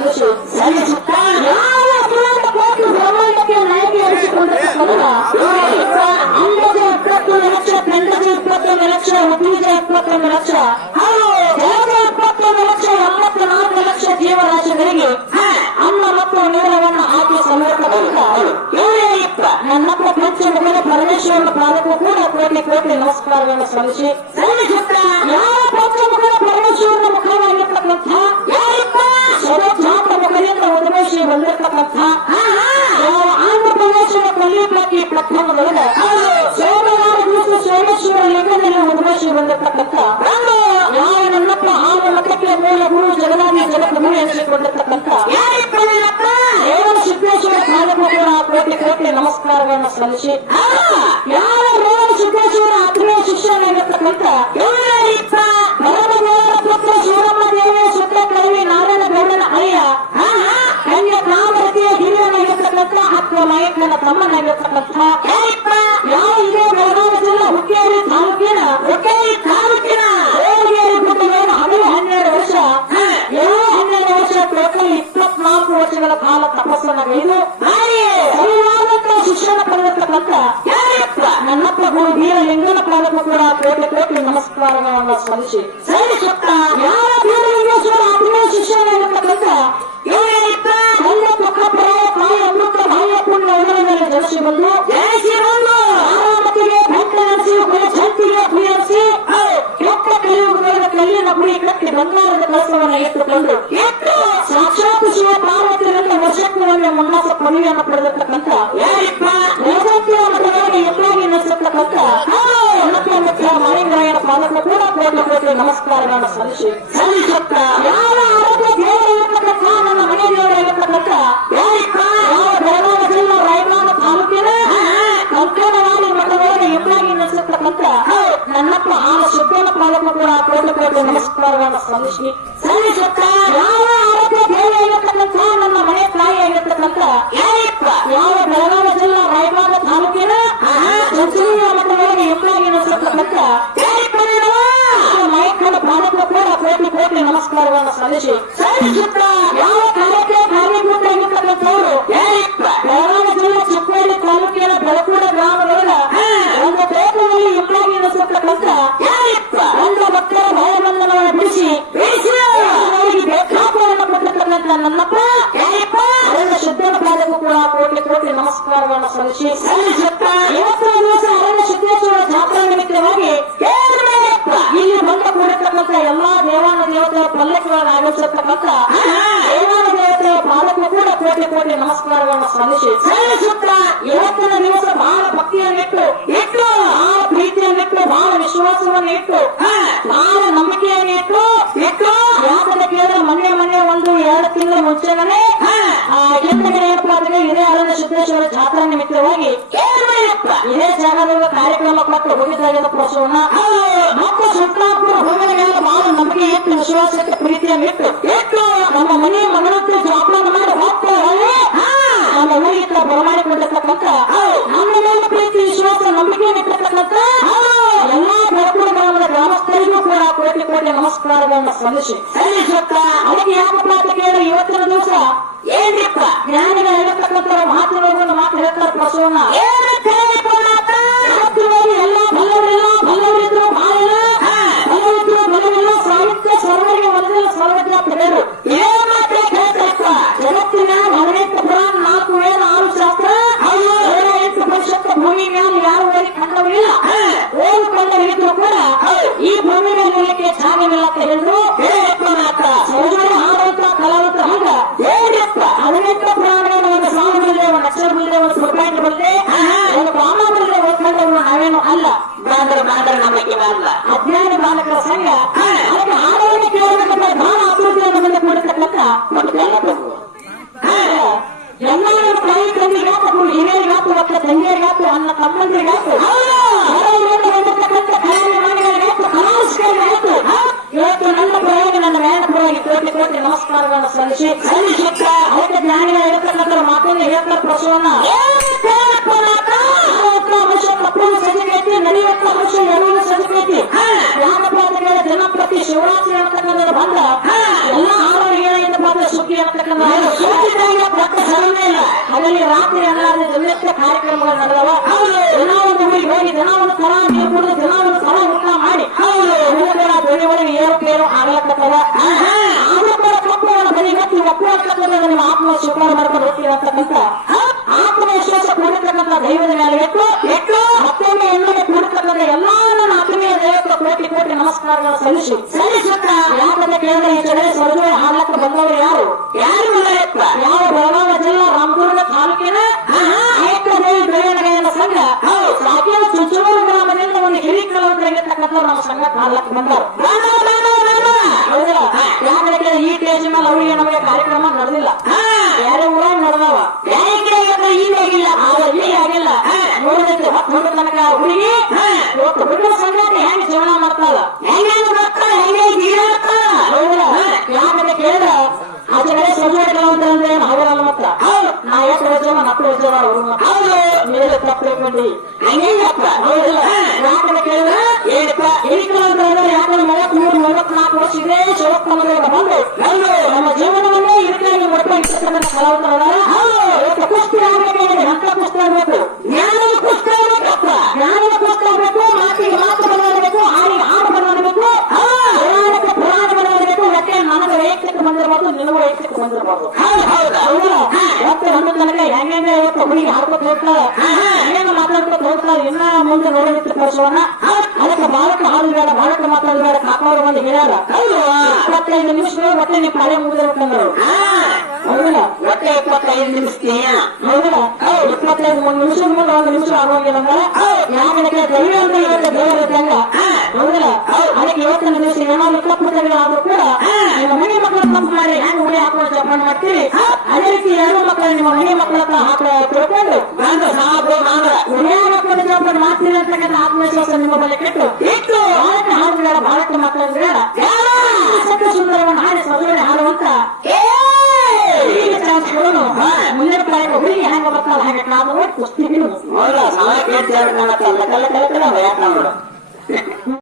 ಸಲ್ಲಿಸಿ ಬ್ರಹ್ಮಾಂಡಕ್ಕೆ ನಾಯಕಿ ಅನಿಸಿಕೊಂಡಿರ್ತಕ್ಕಂಥ ಅಂಗಜ 21 ಲಕ್ಷ, ಪೆಂಡಜ 21 ಲಕ್ಷ, ಉದ್ವೀಜ 21 ಲಕ್ಷ, ಜಲಜ 21 ಲಕ್ಷ, 84 ಲಕ್ಷ ಜೀವರಾಶಿಗಳಿಗೆ ಅನ್ನ ಮತ್ತು ನೀರವನ್ನು ಹಾಕಿ ಸಲ್ಲಿರ್ತಕ್ಕಂಥ ನನ್ನಪ್ಪ ಪಂಚಮುಖದ ಪರಮೇಶ್ವರನ ಪಾದಕ್ಕೂ ಕೂಡ ಕೋಟಿ ಕೋಟಿ ನಮಸ್ಕಾರಗಳನ್ನು ಸಲ್ಲಿಸಿ ಯಾವ ಪಂಚಮುಖದ ಪರಮೇಶ್ವರನ ಮುಖವಾಗಿರ್ತಕ್ಕಂಥ ಸ್ವರೂಪಾಂತ ಮುಖದಿಂದ ಉದ್ಭವಿಸಿ ಬಂದಿರ್ತಕ್ಕಂಥ ಆಂಧ್ರ ಪ್ರದೇಶದ ಕೊಲ್ಲಿಪಾಕಿ ಪ್ರಥಮದೊಳಗೆ ಸೋಮವಾರ ದಿವಸ ಸೋಮೇಶ್ವರ ಲಿಂಗದಲ್ಲಿ ಉದ್ಭವಿಸಿ ಬಂದಿರ್ತಕ್ಕಂಥ ಯಾವ ನನ್ನಪ್ಪ ಆರು ಮಠಕ್ಕೆ ಮೂಲ ಗುರು ಜಗದಾದಿ ಜಗದ್ಗುರು ಎನಿಸಿಕೊಂಡಿರ್ತಕ್ಕಂಥ ರೇವಣ ಸಿದ್ದೇಶ್ವರ ಪಾದಕ್ಕೂ ಕೂಡ ಕೋಟಿ ಕೋಟಿ ನಮಸ್ಕಾರಗಳನ್ನು ಸಲ್ಲಿಸಿ ಯಾವ ರೇವಣ ಸಿದ್ದೇಶ್ವರ ಆತ್ಮೀಯ ಶಿಷ್ಯನಾಗಿರ್ತಕ್ಕಂಥ ಪುತ್ರ ಶಿವರಮ್ಮ ದೇವಿ ಸುತ್ತ ಕವಿ ನಾರಾಯಣ ಗೌಡನ ಅಯ್ಯ ಕನ್ಯ ಕಾಮರತಿಯ ಹಿರಿಯನಾಗಿರ್ತಕ್ಕಂಥ ಅಥವಾ ನಾಯಕನ ತಮ್ಮನಾಗಿರ್ತಕ್ಕಂಥ ಯಾವ ಇದೇ ಬೆಳಗಾವಿ ಜಿಲ್ಲಾ ಹುಕ್ಕೇರಿ ತಾಲೂಕಿನ ರೇವಣಗೆರೆ ಗುಡ್ಡಗಳನ್ನು 12 ವರ್ಷ 12 ವರ್ಷ ಟೋಟಲ್ 24 ವರ್ಷಗಳ ಕಾಲ ತಪಸ್ಸನ್ನಾಗೈದು ಸರಿಯಾದಂತಹ ಶಿಕ್ಷಣ ಪಡೆದಿರ್ತಕ್ಕಂಥ ನನ್ನಪ್ಪ ಗುರು ಬೀರಲಿಂಗನ ಪಾದಕ್ಕೂ ಕೂಡ ಕೋಟಿ ಕೋಟಿ ನಮಸ್ಕಾರಗಳನ್ನು ಸಲ್ಲಿಸಿ ಯಾವ ಬೀರಲಿಂಗೇಶ್ವರ ಆತ್ಮೀಯ ಶಿಷ್ಯನಾಗಿರ್ತಕ್ಕಂಥ ತಂದೆ ಪಕ್ಕಪರಾಯ ತಾಯಿ ಅಮೃತ ಬಾಹ್ಯ ಪುಣ್ಯ ಉದರದಲ್ಲಿ ಜನಿಸಿ ಬಂದು ಆರಾಮತಿಗೆ ಭಕ್ತ ನಡೆಸಿ ಕುಲ ಶಕ್ತಿಗೆ ಕುಯರಿಸಿ ಕೆಟ್ಟ ಕಲಿಯುಗದ ಕಲ್ಲಿನ ಗುಡಿ ಕಟ್ಟಿ ಬಂಗಾರದ ಕೆಲಸವನ್ನು ಎತ್ತುಕೊಂಡು ಸಾಕ್ಷಾತ್ ಶಿವ ಪಾರ್ವತಿಯಿಂದ ವರ್ಷಕ್ಕೆ ಒಮ್ಮೆ ಮುನ್ನಾಸ ಪದವಿಯನ್ನು ಪಡೆದಿರ್ತಕ್ಕಂಥ ಜಗತ್ತಿನ ಮಠದಲ್ಲಿ ಎತ್ತಾಗಿ ನಡೆಸಿರ್ತಕ್ಕಂಥ ಮಾಲಿಂಗರಾಯನ ಪಾದಕ್ಕೂ ಕೂಡ ಕೋಟಿ ಕೋಟಿ ನಮಸ್ಕಾರಗಳನ್ನು ಸಲ್ಲಿಸಿ ಯಾವ ಆರೋಗ್ಯ ದೇವರಾಗಿರ್ತಕ್ಕಂಥ ನನ್ನ ಮನೆ ದೇವರಾಗಿರ್ತಕ್ಕಂಥ ಯಾವ ಬೆಳಗಾವಿ ಜಿಲ್ಲಾ ರಾಯಬಾಗ ತಾಲೂಕಿನ ಕಂಕಣವಾಡಿ ಮಠದಲ್ಲಿ ಎತ್ತಾಗಿ ನಡೆಸಿರ್ತಕ್ಕಂಥ ನನ್ನಪ್ಪ ಆನ ಸಿದ್ದನ ಪಾದಕ್ಕೂ ಕೂಡ ಕೋಟಿ ಕೋಟಿ ನಮಸ್ಕಾರಗಳನ್ನು ಸಲ್ಲಿಸಿ ಯಾವ ಆರೋಗ್ಯ ದೇವರಾಗಿರ್ತಕ್ಕಂಥ ನನ್ನ ಮನೆ ತಾಯಿಯಾಗಿರ್ತಕ್ಕಂಥ ಯಾವ ಬೆಳಗಾವಿ ಜಿಲ್ಲಾ ರಾಯಬಾಗ ತಾಲೂಕಿನ ಮಠದಲ್ಲಿ ಎತ್ತಾಗಿ ನಡೆಸಿರ್ತಕ್ಕಂಥ ನಾಯಕನ ಪಾದಕ್ಕೂ ಕೂಡ ಕೋಟಿ ಕೋಟಿ ನಮಸ್ಕಾರಗಳನ್ನು ಸಲ್ಲಿಸಿ ಯಾವ ಕಾರ್ಯಕ್ಕೆ ಕಾರ್ಯಭೂತರಾಗಿರ್ತಕ್ಕಂಥವರು ಬೆಳಗಾವಿ ಜಿಲ್ಲೆ ಚಿಕ್ಕೋಡಿ ತಾಲೂಕಿನ ಬೆಳಕೂಡ ಗ್ರಾಮದೊಳಗ ಒಂದು ತೋಟದಲ್ಲಿ ಎತ್ತಾಗಿ ನಡೆಸಿರ್ತಕ್ಕಂಥ ಒಂದು ಭಕ್ತರ ಭಯಬಂಧನವನ್ನು ಬಿಡಿಸಿ ಅವರಿಗೆ ಬೇಕಾಪವನ್ನು ಕೊಟ್ಟಿರ್ತಕ್ಕಂಥ ನನ್ನಪ್ಪ ಅರಣ್ಯ ಸಿದ್ದನ ಪಾದಕ್ಕೂ ಕೂಡ ಕೋಟಿ ಕೋಟಿ ನಮಸ್ಕಾರಗಳನ್ನು ಸಲ್ಲಿಸಿ ಇವತ್ತಿನ ದಿವಸ ಅರಣ್ಯ ಸಿದ್ದೇಶ್ವರ ಜಾತ್ರಾ ನಿಮಿತ್ತವಾಗಿ ಇಲ್ಲಿ ಬಂದ ಕೂಡಿರ್ತಕ್ಕಂಥ ಎಲ್ಲಾ ದೇವಾನ ದೇವತೆಯ ಪಲ್ಲಕ್ಕಿಗಳನ್ನು ಆಗಮಿಸಿರ್ತಕ್ಕಂಥ ದೇವಾನ ದೇವತೆಯ ಪಾದಕ್ಕೂ ಕೂಡ ಕೋಟಿ ಕೋಟಿ ನಮಸ್ಕಾರಗಳನ್ನು ಸಲ್ಲಿಸಿ ಇವತ್ತಿನ ದಿವಸ ಬಹಳ ಭಕ್ತಿಯನ್ನಿಟ್ಟು ಬಹಳ ಪ್ರೀತಿಯನ್ನಿಟ್ಟು ಬಹಳ ವಿಶ್ವಾಸವನ್ನು ಇಟ್ಟು ಬಹಳ ನಂಬಿಕೆಯನ್ನಿಟ್ಟು ಯಾಕಂದ್ರೆ ಕೇಳಿದ್ರೆ ಮೊನ್ನೆ ಒಂದು 2 ತಿಂಗಳ ಮುಂಚೆನೇ ಹಿಂದಗಡೆ ಏನಪ್ಪಾ ಅಂದ್ರೆ ಇದೇ ಅರಣ್ಯ ಸಿದ್ದೇಶ್ವರ ಜಾತ್ರಾ ನಿಮಿತ್ತವಾಗಿ ಇದೇ ಜಾಗದಾಗ ಕಾರ್ಯಕ್ರಮ ಕೊಟ್ಟು ಹೋಗಿದ್ದಾಗಿದ್ದ ಪ್ರಸವನ್ನ ಮತ್ತು ಸುತ್ತಾಪುರ ಹೋಗಿದ ಮೇಲೆ ಬಹಳ ನಂಬಿಕೆ ಇಟ್ಟು ವಿಶ್ವಾಸ ಇಟ್ಟು ಪ್ರೀತಿಯನ್ನು ಇಟ್ಟು ನಮ್ಮ ಮನೆಯ ಮಗಳಂತೆ ಜವಾಬ್ದಾರ ಮಾಡಿ ಹೋಗ್ತಾರೆ ನಮ್ಮ ಊರಿಗಿಂತ ಬರಮಾಡಿಕೊಂಡಿರ್ತಕ್ಕಂಥ ನಮ್ಮ ಮೇಲೆ ಪ್ರೀತಿ ವಿಶ್ವಾಸ ನಂಬಿಕೆಯನ್ನು ಇಟ್ಟಿರ್ತಕ್ಕಂಥ ಎಲ್ಲಾ ಬೆಳಕೂಡ ಗ್ರಾಮದ ಗ್ರಾಮಸ್ಥರಿಗೂ ಕೂಡ ಕೋಟಿ ಕೋಟಿ ನಮಸ್ಕಾರಗಳನ್ನು ಸಲ್ಲಿಸಿ ಅದಕ್ಕೆ ಯಾಕಪ್ಪ ಅಂತ ಕೇಳಿ ಇವತ್ತಿನ ದಿವಸ ಏನಿಪ್ಪ ಜ್ಞಾನಿಗಳು ಹೇಳಿರ್ತಕ್ಕಂಥ ಮಾತುಗಳನ್ನು ಮಾತು ಹೇಳ್ತಾರೆ ಪ್ರಸವನ್ನ ಎಲ್ಲ ಬಲ್ಲವರಿದ್ರು ಬಾಳಿಲ್ಲ ಬಲವಿಲ್ಲ ಸಾಹಿತ್ಯ ಸರ್ವರಿಗೆ ಮೊದಲಿನ ಸರ್ವಜ್ಞ ಪಡೆಯರು ಜಗತ್ತಿನ 18 ಪುರಾಣ 4 ವೇದ 6 ಶಾಸ್ತ್ರ 8 ಪರಿಷತ್ತು ಭೂಮಿ ಮೇಲೆ ಯಾರು ಓದಿ ಕಂಡವರಿಲ್ಲ ಓದಿಕೊಂಡವರಿದ್ರು ಕೂಡ ಈ ಭೂಮಿ ಮೇಲೆ ಇರಲಿಕ್ಕೆ ಜಾಗವಿಲ್ಲ ಅಂತ ಹೇಳಿದ್ರು ಸೌಜನ್ಯ ಆಡಳಿತ ಕಲಾವಿದ ಹಂಗ 18 ಪುರಾಣಗಳನ್ನು ಒಂದು ಸಾಲು ಬರದೆ ಒಂದು ಅಕ್ಷರ ಬರದೆ ಒಂದು ಸುಪಾಯಿಂಟ್ ಬರದೆ ಒಂದು ಕಾಮ ಬರದೆ ಓದ್ಕೊಂಡವರು ನಾವೇನು ಅಲ್ಲ ನಂಬಿಕೆ ಅಲ್ಲ ಅಜ್ಞಾನಿ ಬಾಲಕರ ಸಂಘ ಅದಕ್ಕೆ ಹಾಡನ್ನು ಕೇಳಬೇಕಂದ್ರೆ ಬಹಳ ಆಸಕ್ತಿಯನ್ನು ಮುಂದೆ ಕೊಡತಕ್ಕಂಥ ಎಲ್ಲರೂ ತಾಯಿ ತಂದಿಗಾತು ಹಿರಿಯರಿಗಾತು ಮಕ್ಕಳ ತಂಗಿಯರಿಗಾತು ಅನ್ನ ತಮ್ಮಂದಿರಿಗಾತು ಬಂದಿರ್ತಕ್ಕಂಥ ಕಲಾಭಿಮಾನಿಗಳಿಗಾತು ಕಲಾವಿಷ್ಕರಿಗಾತು ಇವತ್ತು ನನ್ನ ಪರವಾಗಿ ನನ್ನ ಮೇಲಿನ ಪರವಾಗಿ ಕೋಟಿ ಕೋಟಿ ನಮಸ್ಕಾರಗಳನ್ನು ಸಲ್ಲಿಸಿ ಅದಕ್ಕೆ ಜ್ಞಾನಿಗಳು ಹೇಳ್ತಕ್ಕಂಥ ಮಾತನ್ನು ಹೇಳ್ತಾರೆ ಪ್ರಸವನ್ನ ನಡೆಯುವಂತ ವರ್ಷ ಎರಡು ಸಂಸ್ಕೃತಿ ಯಾಕಪ್ಪ ಅಂತ ಜನಪ್ರತಿ ಶಿವರಾತ್ರಿ ಅಂತಕ್ಕಂಥದ್ದು ಬಂದ ಎಲ್ಲ ಆರೋಗ್ಯ ಏನಪ್ಪ ಅಂದ್ರೆ ಸುದ್ದಿ ಅಂತಕ್ಕಂಥ ಪಕ್ಕ ಸರನೇ ಇಲ್ಲ. ಅದರಲ್ಲಿ ರಾತ್ರಿ ಎಲ್ಲಾದ್ರೂ ನಿತ್ಯ ಕಾರ್ಯಕ್ರಮಗಳು ನಡೆದವ. ದಿನ ಒಂದು ಊರಿಗೆ ಹೋಗಿ ದಿನ ಒಂದು ಸಲ ನೀರು ಕುಡಿದು ದಿನ ಒಂದು ಸಲ ಊಟ ಮಾಡಿ ಬೆಳೆ ಒಳಗೆ ಏರುಪೇರು ಆಗ್ಲಕ್ಕತ್ತವ. ಆದ್ರೂ ಕೂಡ ಕಪ್ಪುಗಳ ಬದಿಗಟ್ಟಿ ಒಪ್ಪು ಅಂತಕ್ಕಂಥ ನಿಮ್ಮ ಆತ್ಮ ಶುಕ್ರ ಮಾಡ್ಕೊಂಡು ಹೋಗ್ತೀವಿ ಅಂತಕ್ಕಂಥ ಆತ್ಮವಿಶ್ವಾಸ ಕೂಡಿರ್ತಕ್ಕಂಥ ದೈವದ ಮೇಲೆ ಎಟ್ಟು ಮತ್ತೊಮ್ಮೆ ಎಣ್ಣೆ ಕೂಡಿರ್ತಕ್ಕಂಥ ಎಲ್ಲಾ ನನ್ನ ಆತ್ಮೀಯ ದೈವಕ್ಕೆ ಕೋಟಿ ಕೋಟಿ ನಮಸ್ಕಾರಗಳನ್ನು ಸಲ್ಲಿಸುತ್ತ ಯಾಕಂತ ಕೇಳಿದ್ರೆ ಈ ಕಡೆ ಸರ್ಜೋಳಿ ಹಾಲಕ್ಕೆ ಬಂದವರು ಯಾರು ಯಾವ ಬೆಳಗಾವಿ ಜಿಲ್ಲಾ ರಾಮದುರ್ಗ ತಾಲೂಕಿನ ಏಕದೇವಿ ಬೆಳವಣಿಗೆಯ ಸಂಘ ಸಾಕಿನ ಚುಚ್ಚೂರು ಗ್ರಾಮದಿಂದ ಒಂದು ಹಿರಿ ಕಲಾವಿದರಾಗಿರ್ತಕ್ಕಂಥ ನಮ್ಮ ಸಂಘ ಹಾಲಕ್ಕೆ ಬಂದರು. ಯಾಕಂದ್ರೆ ಈ ಟೇಜ್ ಮೇಲೆ ಅವರಿಗೆ ನಮಗೆ ಕಾರ್ಯಕ್ರಮ ನಡೆದಿಲ್ಲ. ಯಾರೇ ಊರಾಗ ನಡೆದವ ಈಗಿಲ್ಲ ಆಗಿಲ್ಲ ನೋಡಿದ್ರೆ ಹೊತ್ತು ಹುಡುಗ ತನಕ ಹುಡುಗಿ ಇವತ್ತು ಹುಡುಗನ ಸಂಗಾತಿ ಹೆಂಗ್ ಜೀವನ ಮಾಡ್ತಾಳ ಯಾಕಂದ್ರೆ ಕೇಳಿದ ಆಚೆ ಕಡೆ ಸೊಸೈಟಿ ಅಂದ್ರೆ ಅವರಲ್ಲ ಮತ್ತ ನಾ ಎಷ್ಟು ವರ್ಷ ಮಕ್ಕಳು ವರ್ಷ ಅವರು ಮೇಲೆ ತಪ್ಪಿ ಹಂಗೇನಪ್ಪ ಯಾಕಂದ್ರೆ ಕೇಳಿದ ಏನಪ್ಪ ಅಂತಂದ್ರೆ ಯಾಕಂದ್ರೆ 33-34 ವರ್ಷ ಇದೇ ಶಿವಪ್ಪನವರಿಗೆ ಬಂದು ನಮ್ಮ ಜೀವನವನ್ನೇ ಇದಕ್ಕಾಗಿ ಒಟ್ಟು ಇರ್ತಕ್ಕಂಥ ಕಲಾವಿದರ ಕುಸ್ತಿ ಆಗಬೇಕಾಗಿದೆ. ಅಂತ ಕುಸ್ತಿ ಆಗಬೇಕು, ಜ್ಞಾನದ ಕುಸ್ತಿ ಆಗಬೇಕಪ್ಪ. ಜ್ಞಾನದ ಕುಸ್ತಿ ಆಗಬೇಕು, ಮಾತಿಗೆ ಮಾತು ಬದಲಾಗಬೇಕು, ಹಾಡಿಗೆ ಹಾಡು ಬದಲಾಗಬೇಕು, ಪುರಾಣಕ್ಕೆ ಪುರಾಣ ಬದಲಾಗಬೇಕು. ಯಾಕೆ ನನಗೆ ವೈಯಕ್ತಿಕ ಬಂದಿರಬಾರ್ದು, ನಿನಗೂ ವೈಯಕ್ತಿಕ ಬಂದಿರಬಾರ್ದು. ಮತ್ತೆ ಒಂದು ತನಕ ಹೆಂಗೆ ಇವತ್ತು ಹುಡುಗಿ ಹಾಡ್ಕೊತ ಹೋಗ್ತಾಳೆ, ಏನು ಮಾತಾಡ್ಕೊತ ಹೋಗ್ತಾಳೆ. ಇನ್ನ ಮುಂದೆ ನೋಡೋದಿತ್ತು ಪರಿಸರವನ್ನ ಅದಕ್ಕೆ ಬಾಲಕ ಹಾಡಬೇಡ, ಬಾಲಕ ಮಾತಾಡಬೇಡ. ಕಾಕವರು ಬಂದು ಹೇಳ್ಯಾರ 25 ನಿಮಿಷಗಳು ಒಟ್ಟೆ ನೀವು ಕಾರ್ಯ ಮುಗಿದಿರ್ಬೇಕಂದ್ರು. ಹೌದಿಲ್ಲ, ಒಟ್ಟೆ 25 ನಿಮಿಷ ಹೌದಿಲ್ಲ, 25 ನಿಮಿಷ ಮುಂದೆ 1 ನಿಮಿಷ ಆಗೋಗಿಲ್ಲ ಅಂದ್ರೆ ಯಾಕಂದ್ರೆ ದೈವ ಅಂತ ಇವತ್ತು ದೇವರ ಇದ್ದಂಗ ಹೌದಿಲ್ಲ. ಅದಕ್ಕೆ ಇವತ್ತಿನ ದಿವಸ ಏನಾದ್ರು ತಪ್ಪುಗಳು ಆದ್ರೂ ಕೂಡ ನಿಮ್ಮ ಮನೆ ಮಕ್ಕಳ ತಪ್ಪು ಮಾಡಿ ಹೆಂಗ್ ಉಡಿ ಹಾಕೊಂಡು ಜಪಾನ್ ಮಾಡ್ತೀರಿ, ಅದೇ ರೀತಿ ಎರಡು ಮಕ್ಕಳು ನಿಮ್ಮ ಮನೆ ಮಕ್ಕಳ ಹತ್ರ ತಿಳ್ಕೊಂಡು ಉಡಿಯಾಗ ಹಾಕೊಂಡು ಜಪಾನ್ ಮಾಡ್ತೀರಿ ಅಂತಕ್ಕಂಥ ಆತ್ಮವಿಶ್ವಾಸ ನಿಮ್ಮ ಬಳಿ ಕೆಟ್ಟು ಭಾರತ ಹಾಡುಗಳ ಭಾರತ ಮಕ್ಕಳ ಸತ್ಯ ಸುಂದರವನ್ನು ಹಾಡಿ ಸದೋಡಿ ಹಾಡುವಂತ ಮುಂದಿನ ಕಾಲಕ್ಕೆ ಹುಡುಗಿ ಹೆಂಗ ಬರ್ತಾಳ ಹಾಗೆ ಕಾದು ಕುಸ್ತಿ ಸಮಯ